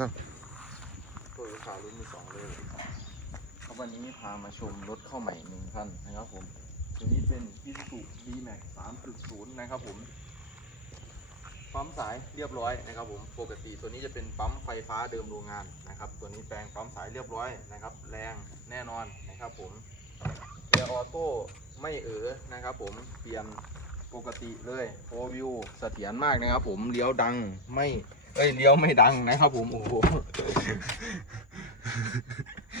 ครับตัวลูกค้ารุ่นมือสองเลยครับวันนี้พามาชมรถเข้าใหม่หนึ่งคันนะครับผมตัวนี้เป็น Isuzu D-Max 3.0นะครับผม ปั๊มสายเรียบร้อยนะครับผม ปกติตัวนี้จะเป็นปั๊มไฟฟ้าเดิมโรงงานนะครับ ตัวนี้แปลงปั๊มสายเรียบร้อยนะครับ แรงแน่นอนนะครับผมเกียร์ออโต้ไม่เอ๋อนะครับผม เปลี่ยนปกติเลยโฟวิวเสถียรมากนะครับผม เลี้ยวดังไม่เอ้ยเลี้ยวไม่ดังนะครับผมโอ้โห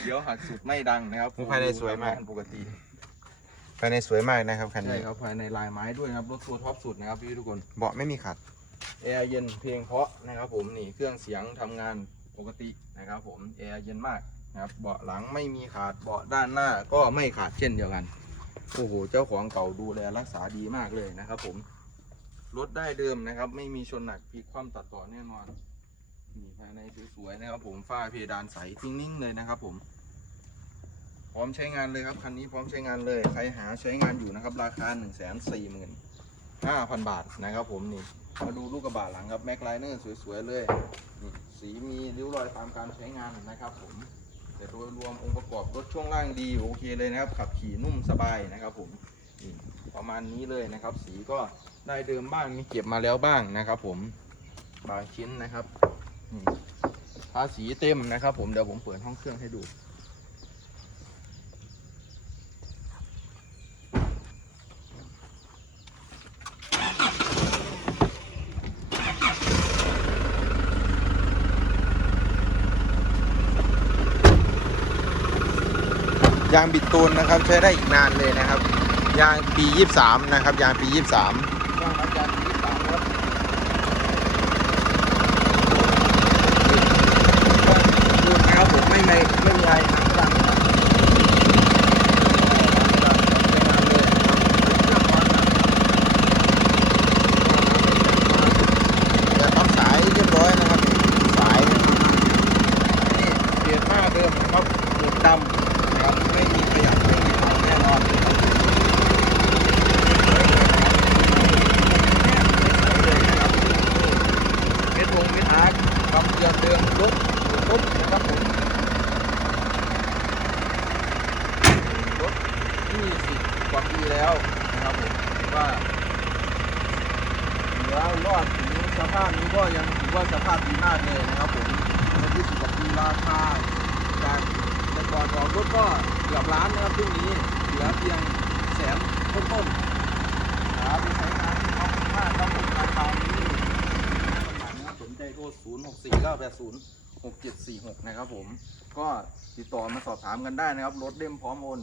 เลี้ยวหักสุดไม่ดังนะครับภายในสวยมาก ปกติภายในสวยมากนะครับคันใช่นี้ครับภายในลายไม้ด้วยนะครับรถตัวท็อปสุดนะครับพี่ทุกคนเบาะไม่มีขัด แอร์เย็นเพลงเพราะนะครับผมนี่เครื่องเสียงทำงานปกตินะครับผมแอร์เย็นมากนะครับเบาะหลังไม่มีขาดเบาะด้านหน้าก็ไม่ขาดเช่นเดียวกันโอ้โหเจ้าของเก่าดูแลรักษาดีมากเลยนะครับผม รถได้เดิมนะครับ ไม่มีชนหนักพลิกคว่ำตัดต่อแน่นอนนี่ภายในสวยๆนะครับ ผมฝ้าเพดานใสทิ้งนิ่งเลยนะครับผมพร้อมใช้งานเลยครับคันนี้พร้อมใช้งานเลยใครหาใช้งานอยู่นะครับ ราคา1 4 4 0 0 0 5,000 บาทนะครับ ผมนี่มาดูลูกกระบะหลังครับแม็กไลเนอร์สวยๆเลยนี่สีมีริ้วรอยตามการใช้งานนะครับ ผมแต่โดยรวมองค์ประกอบรถช่วงล่างดีโอเคเลยนะครับ ขับขี่นุ่มสบายนะครับ ผมนี่ประมาณนี้เลยนะครับ สีก็ ได้เดิมบ้างมีเก็บมาแล้วบ้างนะครับผมบางชิ้นนะครับนี่ภาษีเต็มนะครับ ผมเดี๋ยวผมเปิดห้องเครื่องให้ดูยางบิดตูนนะครับใช้ได้อีกนานเลยนะครับ ยางปี 23 นะครับ ยางปี 23 ช่างอาจารย์ที่สามครับดูนะครับผมไม่ไม่ไม่มีอะไรหนักดังครับ แต่ปั๊มสายเรียบร้อยนะครับ สาย นี่เปลี่ยนหน้าเดิมนะครับหมดดำนะครับไม่มีขยับไม่มีขาดแน่นอนเม็ดวงเม็ดอาร์ตความ เดิมเดิมรถรถนะครับผมรถที่สิบกว่าปีแล้วนะครับผมว่าเหลือรอดถึงสภาพนี้ก็ยังถือว่าสภาพดีมากเลยนะครับผมในที่สิบกว่าปีราคาจากแต่ก่อนออกรถก็เกือบล้านนะครับช่วงนี้เหลือเพียงแสนต้นๆหาไปใช้งานที่เขามากครับผมราคานี้นะครับสนใจโทร 0 6 4 9 8 0 6 7 4 6 นะครับผม ก็ติดต่อมาสอบถามกันได้นะครับ รถเล่มพร้อมโอน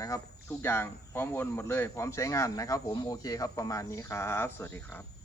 นะครับ ทุกอย่างพร้อมโอนหมดเลย พร้อมใช้งานนะครับผม โอเคครับ ประมาณนี้ครับ สวัสดีครับ